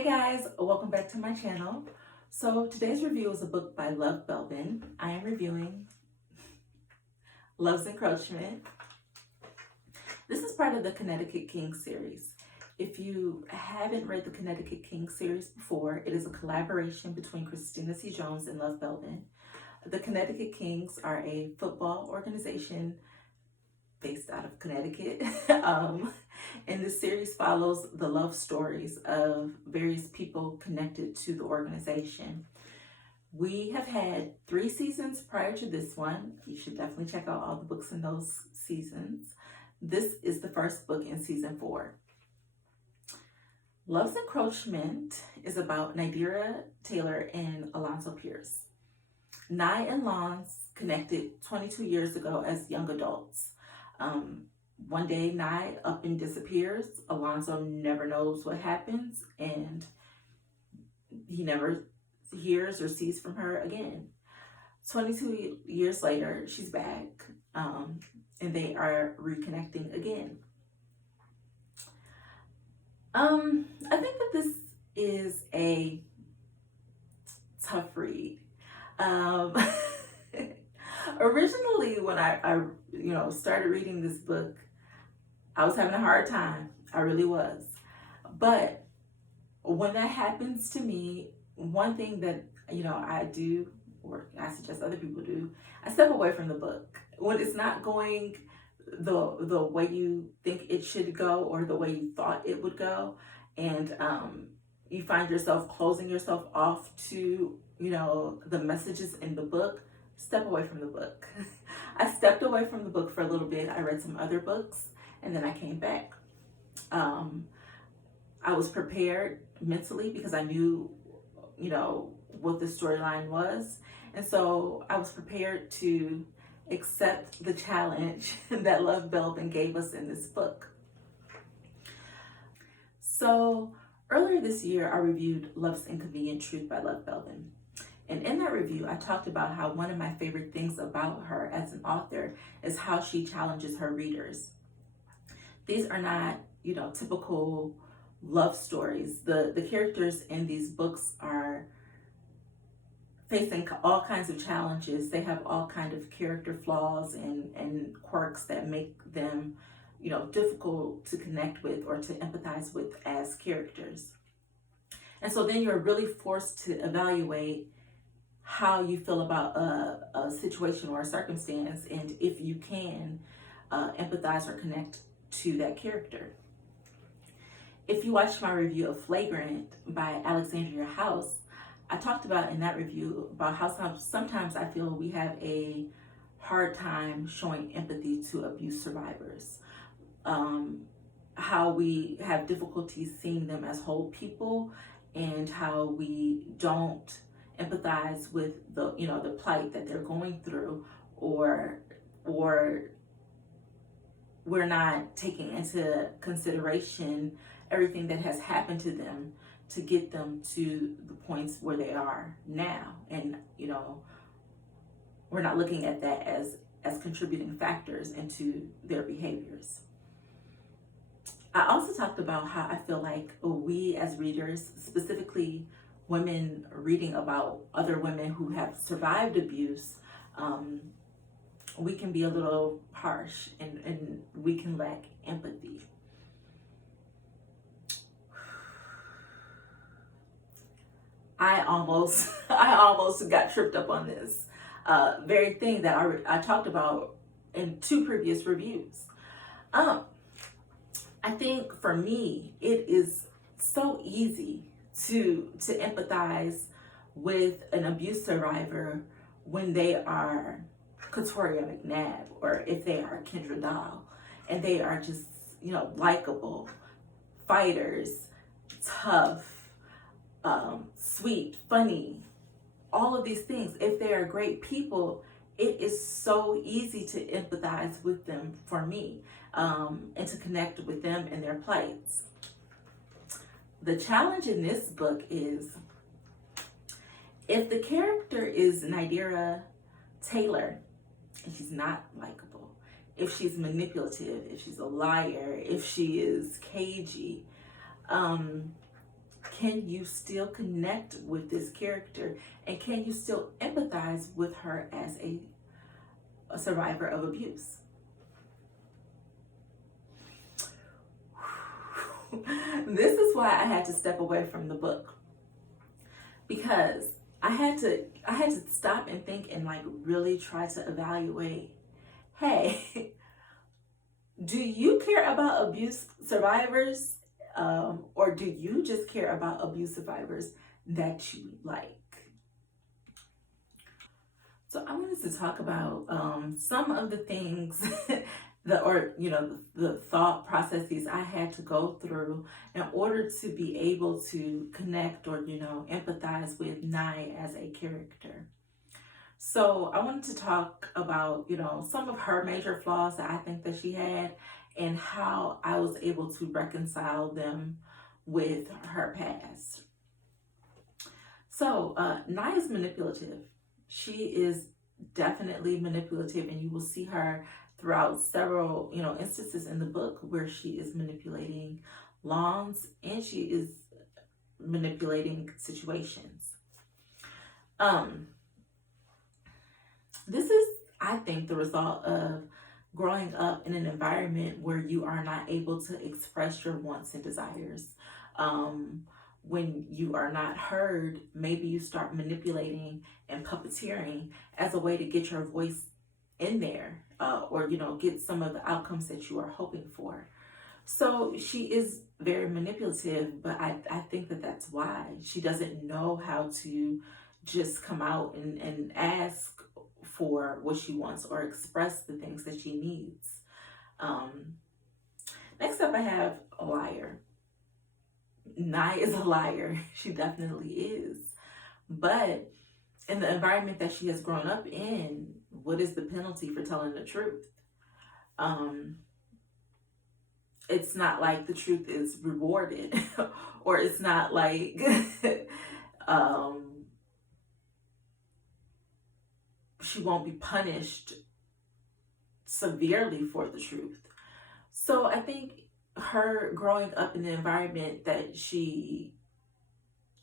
Hey guys, welcome back to my channel. So today's review is a book by Love Belvin. I am reviewing Love's Encroachment. This is part of the Connecticut Kings Series. If you haven't read the Connecticut Kings Series before, it is a collaboration between Christina C. Jones and Love Belvin. The Connecticut Kings are a football organization based out of Connecticut. And this series follows the love stories of various people connected to the organization. We have had 3 seasons prior to this one. You should definitely check out all the books in those seasons. This is the first book in season 4. Love's Encroachment is about Nadira Taylor and Alonzo Pierce. Nye and Lons connected 22 years ago as young adults. One day, Nye up and disappears. Alonzo never knows what happens, and he never hears or sees from her again. 22 years later, she's back, and they are reconnecting again. I think that this is a tough read. Originally, when I started reading this book, I was having a hard time. I really was. But when that happens to me, one thing that, I do, or I suggest other people do, I step away from the book. When it's not going the way you think it should go or the way you thought it would go, and you find yourself closing yourself off to, the messages in the book, step away from the book. I stepped away from the book for a little bit. I read some other books, and then I came back. I was prepared mentally because I knew, what the storyline was. And so I was prepared to accept the challenge that Love Belvin gave us in this book. So earlier this year, I reviewed Love's Inconvenient Truth by Love Belvin. And in that review, I talked about how one of my favorite things about her as an author is how she challenges her readers. These are not, typical love stories. The characters in these books are facing all kinds of challenges. They have all kinds of character flaws and quirks that make them, difficult to connect with or to empathize with as characters. And so then you're really forced to evaluate how you feel about a situation or a circumstance, and if you can empathize or connect to that character. If you watched my review of Flagrant by Alexandria House, I talked about in that review about how sometimes I feel we have a hard time showing empathy to abuse survivors. How we have difficulties seeing them as whole people, and how we don't empathize with the plight that they're going through, or we're not taking into consideration everything that has happened to them to get them to the points where they are now. And we're not looking at that as contributing factors into their behaviors. I also talked about how I feel like we as readers, specifically women reading about other women who have survived abuse, we can be a little harsh and we can lack empathy. I almost got tripped up on this very thing that I talked about in 2 previous reviews. I think for me, it is so easy to empathize with an abuse survivor when they are Katoria McNabb, or if they are Kendra Dahl, and they are just, likable, fighters, tough, sweet, funny, all of these things. If they are great people, it is so easy to empathize with them for me, and to connect with them and their plights. The challenge in this book is, if the character is Nadira Taylor, and she's not likable, if she's manipulative, if she's a liar, if she is cagey, can you still connect with this character? And can you still empathize with her as a survivor of abuse? This is why I had to step away from the book, because I had to stop and think and like really try to evaluate, hey, do you care about abuse survivors, or do you just care about abuse survivors that you like? So I wanted to talk about some of the things the thought processes I had to go through in order to be able to connect or empathize with Nye as a character. So I wanted to talk about some of her major flaws that I think that she had, and how I was able to reconcile them with her past. So Nye is manipulative. She is definitely manipulative, and you will see her throughout several instances in the book where she is manipulating lawns and she is manipulating situations. This is, I think, the result of growing up in an environment where you are not able to express your wants and desires. When you are not heard, maybe you start manipulating and puppeteering as a way to get your voice in there, or get some of the outcomes that you are hoping for. So she is very manipulative, but I think that that's why she doesn't know how to just come out and ask for what she wants or express the things that she needs. Next up, I have a liar. Nye is a liar. She definitely is. But in the environment that she has grown up in, what is the penalty for telling the truth? It's not like the truth is rewarded, or it's not like she won't be punished severely for the truth. So I think her growing up in the environment that she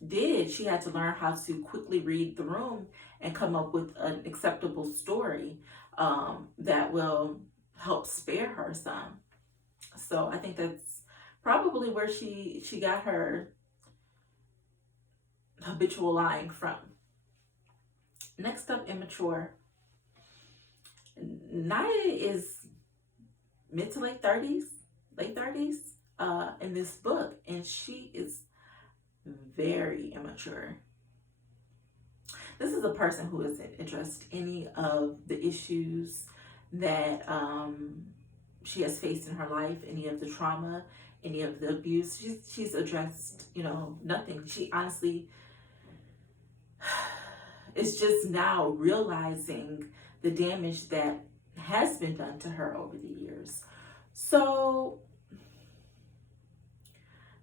did, she had to learn how to quickly read the room and come up with an acceptable story that will help spare her some. So I think that's probably where she got her habitual lying from. Next up, immature. Naya is mid to late 30s in this book, and she is very immature. This is a person who hasn't addressed any of the issues that she has faced in her life, any of the trauma, any of the abuse. She's addressed, nothing. She honestly is just now realizing the damage that has been done to her over the years. So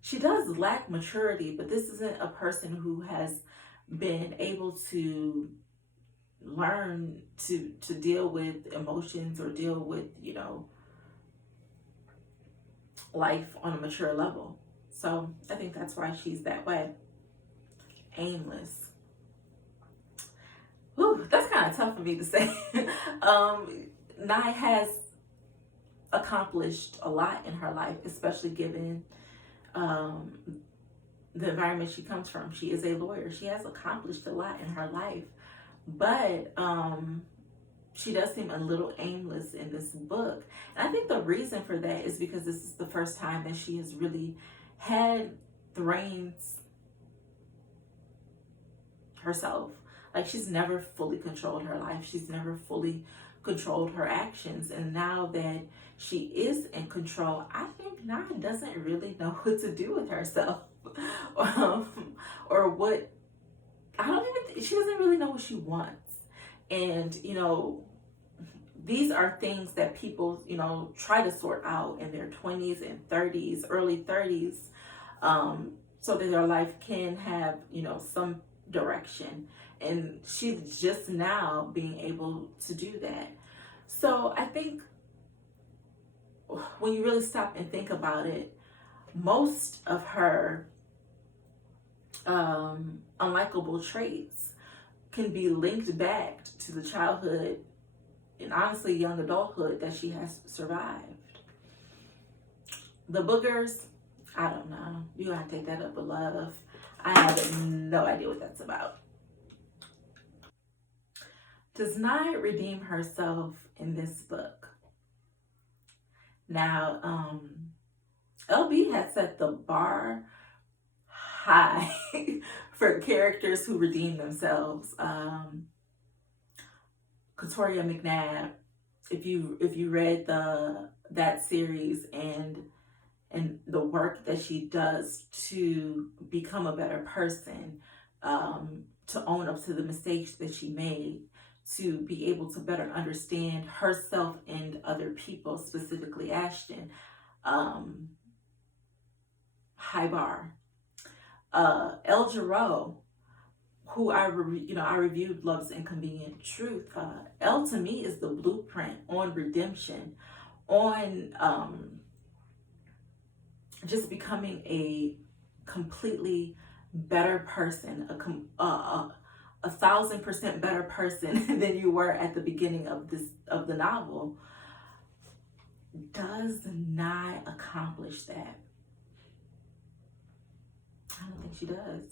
she does lack maturity, but this isn't a person who has been able to learn to deal with emotions or deal with, life on a mature level. So I think that's why she's that way. Aimless. Whew, that's kind of tough for me to say. Nye has accomplished a lot in her life, especially given the environment she comes from. She is a lawyer. She has accomplished a lot in her life, but she does seem a little aimless in this book. And I think the reason for that is because this is the first time that she has really had the reins herself. Like, she's never fully controlled her life. She's never fully controlled her actions. And now that she is in control, I think Nye doesn't really know what to do with herself. Or what, she doesn't really know what she wants. And, these are things that people, try to sort out in their 20s and 30s, early 30s, so that their life can have, some direction. And she's just now being able to do that. So I think when you really stop and think about it, most of her unlikable traits can be linked back to the childhood and honestly young adulthood that she has survived. The boogers, I don't know. You gotta take that up with love. I have no idea what that's about. Does Nye redeem herself in this book? Now, LB has set the bar high for characters who redeem themselves. Katoria McNabb, if you read that series and the work that she does to become a better person, to own up to the mistakes that she made, to be able to better understand herself and other people, specifically Ashton. High bar. El Giro, who I reviewed Love's Inconvenient Truth. El to me is the blueprint on redemption, on just becoming a completely better person, a 1,000% better person than you were at the beginning of the novel. Does not accomplish that. I don't think she does.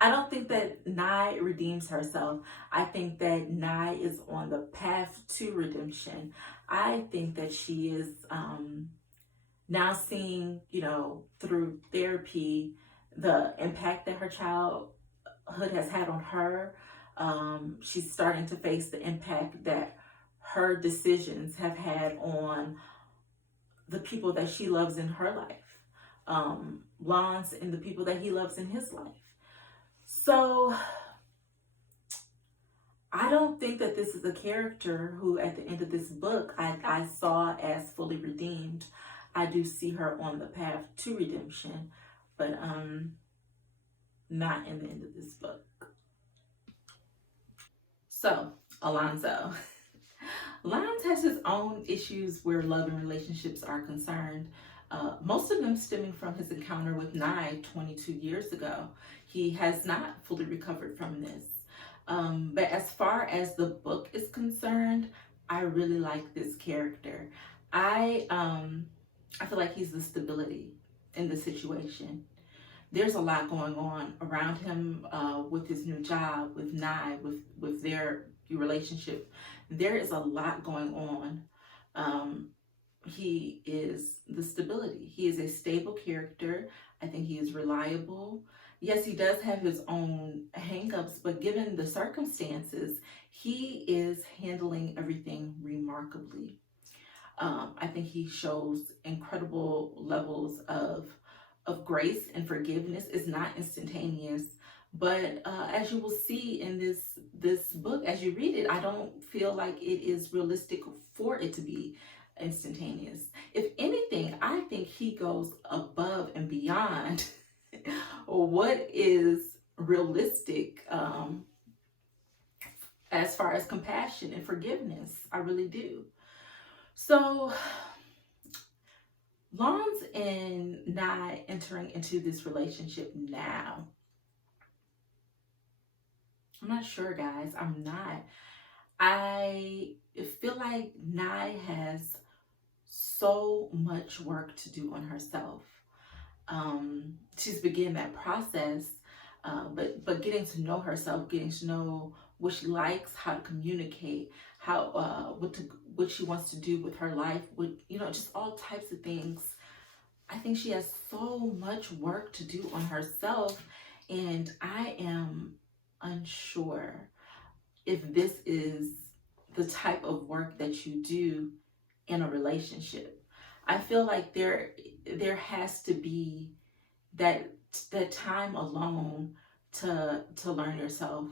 I don't think that Nye redeems herself. I think that Nye is on the path to redemption. I think that she is now seeing, through therapy, the impact that her childhood has had on her. She's starting to face the impact that her decisions have had on the people that she loves in her life, Lance and the people that he loves in his life. So I don't think that this is a character who at the end of this book I saw as fully redeemed. I do see her on the path to redemption, but not in the end of this book. So, Alonzo. Lance has his own issues where love and relationships are concerned. Most of them stemming from his encounter with Nye 22 years ago. He has not fully recovered from this. But as far as the book is concerned, I really like this character. I feel like he's the stability in the situation. There's a lot going on around him, with his new job, with Nye, with their relationship. There is a lot going on. He is the stability. He is a stable character. I think he is reliable. Yes, he does have his own hangups, but given the circumstances, he is handling everything remarkably. I think he shows incredible levels of grace and forgiveness. Is not instantaneous, but as you will see in this book, as you read it, I don't feel like it is realistic for it to be instantaneous. If anything, I think he goes above and beyond what is realistic, as far as compassion and forgiveness. I really do. So Lance and Nye entering into this relationship now. I'm not sure, guys. I'm not. I feel like Nye has so much work to do on herself. She's beginning that process, but getting to know herself, getting to know what she likes, how to communicate, how what she wants to do with her life, just all types of things. I think she has so much work to do on herself, and I am unsure if this is the type of work that you do in a relationship. I feel like there has to be that time alone to learn yourself,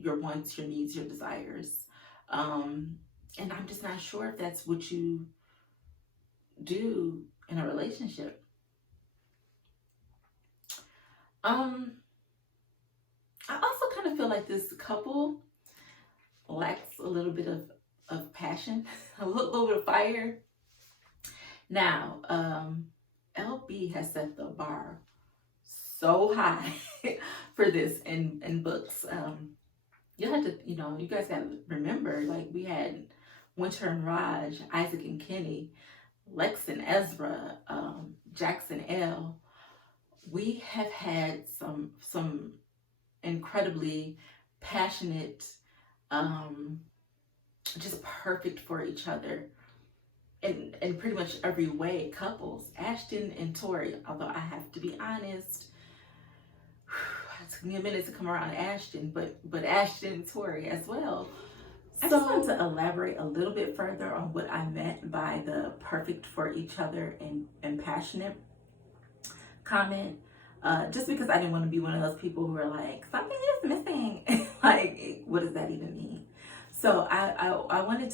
your wants, your needs, your desires. And I'm just not sure if that's what you do in a relationship. I also kind of feel like this couple lacks a little bit of passion, a little bit of fire. Now, LB has set the bar so high for this in books. You have to, you guys got to remember, like, we had Winter and Raj, Isaac and Kenny, Lex and Ezra, Jackson L. We have had some incredibly passionate, um, just perfect for each other in pretty much every way couples. Ashton and Tori, although I have to be honest, it took me a minute to come around to Ashton, but Ashton and Tori as well. I just want to elaborate a little bit further on what I meant by the perfect for each other and passionate comment. Just because I didn't want to be one of those people who are like, something is missing. Like, what does that even mean? So I wanted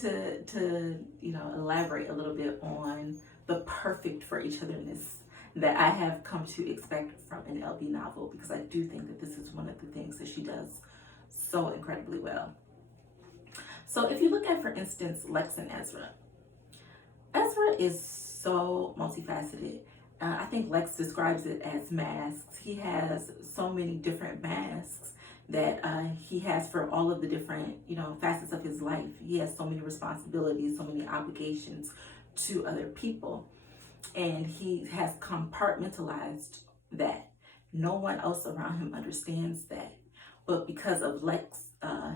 to elaborate a little bit on the perfect for each otherness that I have come to expect from an LB novel, because I do think that this is one of the things that she does so incredibly well. So if you look at, for instance, Lex and Ezra, Ezra is so multifaceted. I think Lex describes it as masks. He has so many different masks that he has for all of the different, facets of his life. He has so many responsibilities, so many obligations to other people. And he has compartmentalized that. No one else around him understands that. But because of Lex's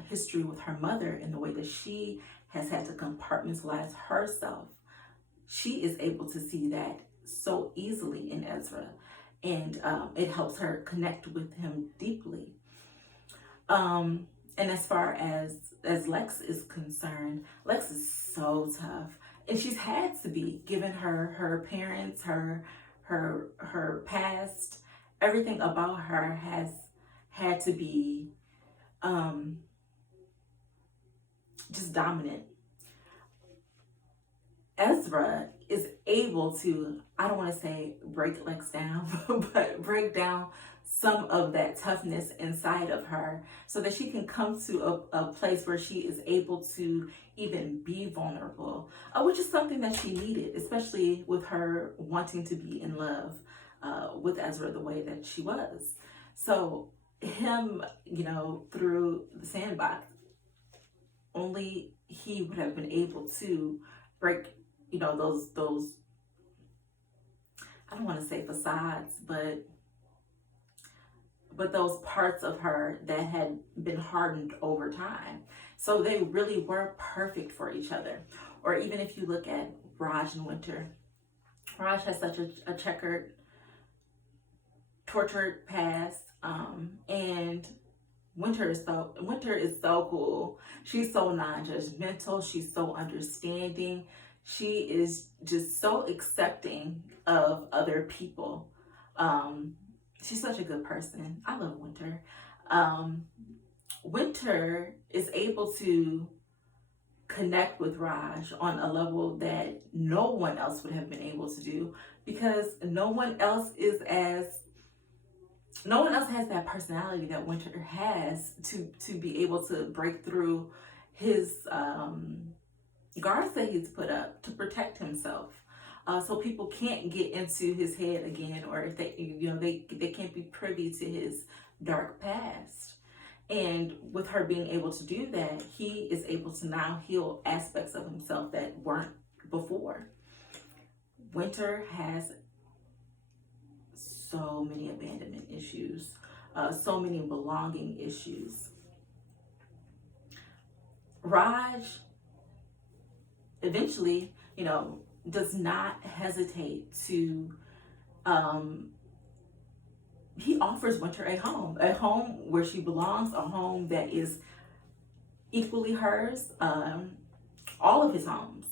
history with her mother and the way that she has had to compartmentalize herself, she is able to see that so easily in Ezra. And it helps her connect with him deeply. And as far as Lex is concerned, Lex is so tough. And she's had to be, given her parents, her past, everything about her has had to be just dominant. Ezra is able to, I don't want to say break Lex down, but break down some of that toughness inside of her so that she can come to a place where she is able to even be vulnerable, which is something that she needed, especially with her wanting to be in love with Ezra the way that she was. So him, through the sandbox, only he would have been able to break, those, I don't want to say facades, but those parts of her that had been hardened over time. So they really were perfect for each other. Or even if you look at Raj and Winter, Raj has such a checkered, tortured past, and Winter is so cool. She's so non-judgmental. She's so understanding. She is just so accepting of other people. She's such a good person. I love Winter. Winter is able to connect with Raj on a level that no one else would have been able to do, because no one else has that personality that Winter has to be able to break through his guards that he's put up to protect himself. So people can't get into his head again, or if they can't be privy to his dark past. And with her being able to do that, he is able to now heal aspects of himself that weren't before. Winter has so many abandonment issues, so many belonging issues. Raj eventually, does not hesitate to, he offers Winter a home where she belongs, a home that is equally hers, all of his homes.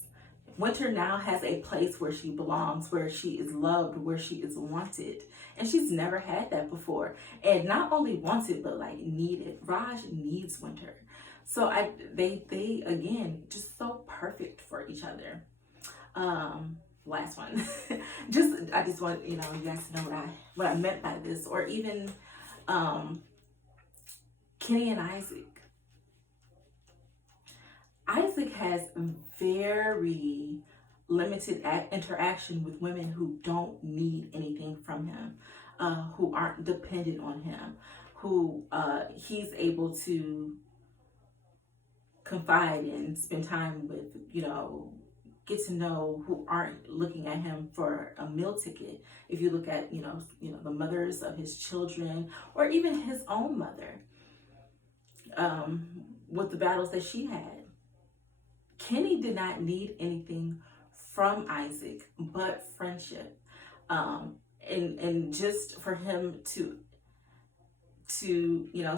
Winter now has a place where she belongs, where she is loved, where she is wanted. And she's never had that before. And not only wanted, but like needed. Raj needs Winter. So they again, just so perfect for each other. Last one. I just want, you guys to know what I meant by this. Or even Kenny and Isaac. Isaac has very limited interaction with women who don't need anything from him. who aren't dependent on him, who he's able to confide and spend time with, get to know, who aren't looking at him for a meal ticket. If you look at, the mothers of his children, or even his own mother, with the battles that she had, Kenny did not need anything from Isaac but friendship, and just for him to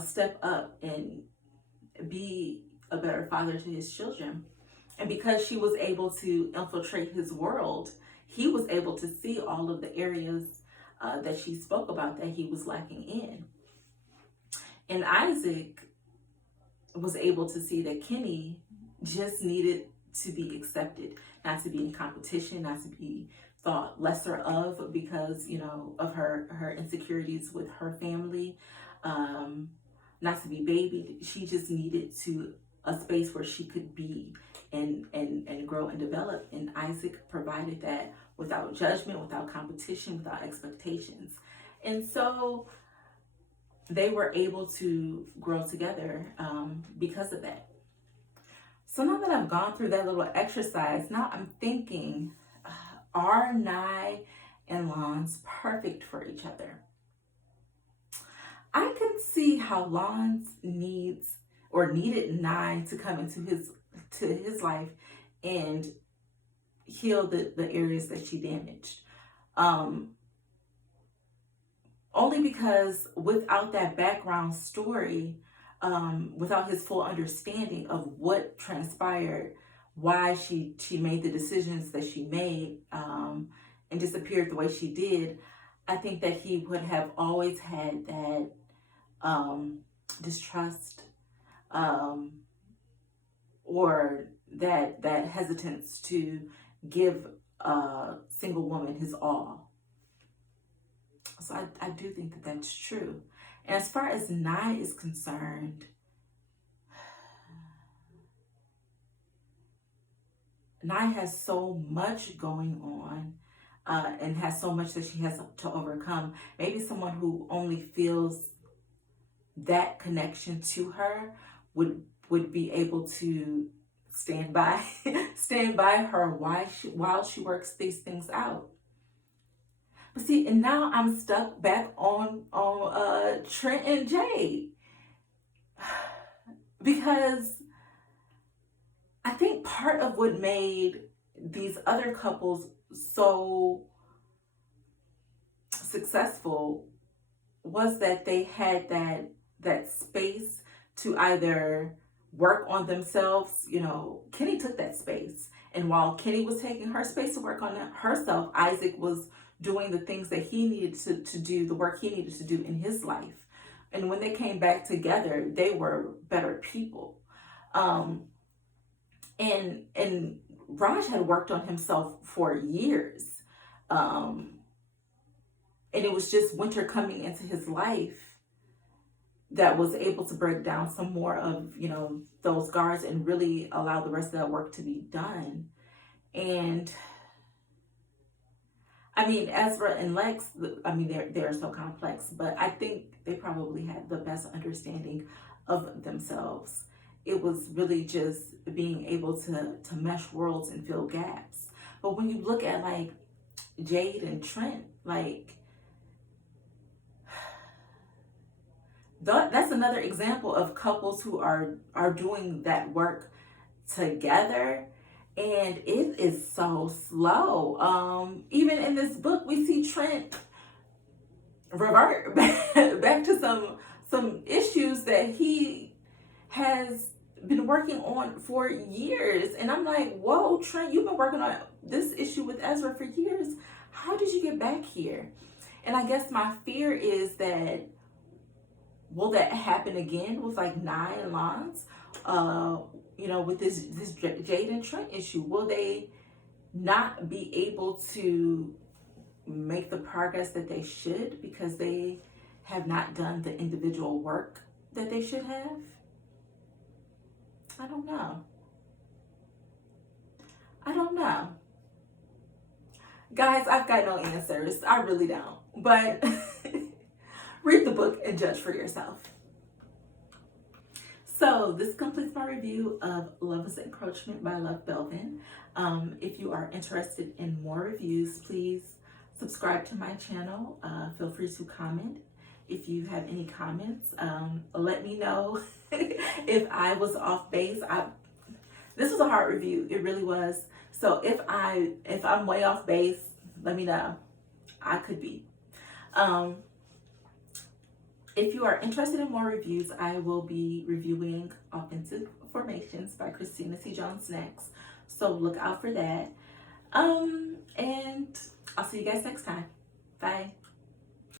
step up and be a better father to his children. And because she was able to infiltrate his world, he was able to see all of the areas that she spoke about that he was lacking in. And Isaac was able to see that Kenny just needed to be accepted, not to be in competition, not to be thought lesser of because, of her insecurities with her family, not to be babied. She just needed a space where she could be and grow and develop. And Isaac provided that without judgment, without competition, without expectations. And so they were able to grow together because of that. So now that I've gone through that little exercise, now I'm thinking, are Nye and Lons perfect for each other? I can see how Lons needed Nye to come into his life and heal the areas that she damaged. Only because without that background story, without his full understanding of what transpired, why she made the decisions that she made, and disappeared the way she did, I think that he would have always had that distrust, or that hesitance to give a single woman his all. So I do think that that's true. And as far as Nye is concerned, Nye has so much going on, and has so much that she has to overcome. Maybe someone who only feels that connection to her would be able to stand by her while she works these things out. But see, and now I'm stuck back on Trent and Jade, because I think part of what made these other couples so successful was that they had that space to either work on themselves. Kenny took that space, and while Kenny was taking her space to work on herself, Isaac was doing the things that he needed to do, the work he needed to do in his life. And when they came back together, they were better people. And Raj had worked on himself for years. And it was just Winter coming into his life that was able to break down some more of, those guards and really allow the rest of that work to be done. And Ezra and Lex, they're so complex, but I think they probably had the best understanding of themselves. It was really just being able to mesh worlds and fill gaps. But when you look at like Jade and Trent, that's another example of couples who are doing that work together. And it is so slow. Even in this book, we see Trent revert back to some issues that he has been working on for years. And I'm like, whoa, Trent, you've been working on this issue with Ezra for years. How did you get back here? And I guess my fear is that, will that happen again with like Nye and Lons? With this Jade and Trent issue, will they not be able to make the progress that they should because they have not done the individual work that they should have? I don't know. Guys, I've got no answers. I really don't. but read the book and judge for yourself. So this completes my review of Love Encroachment by Love Belvin. If you are interested in more reviews, please subscribe to my channel. Feel free to comment. If you have any comments, let me know if I was off base. This was a hard review. It really was. So if I'm way off base, let me know. I could be. If you are interested in more reviews, I will be reviewing Offensive Formations by Christina C. Jones next. So look out for that. And I'll see you guys next time. Bye.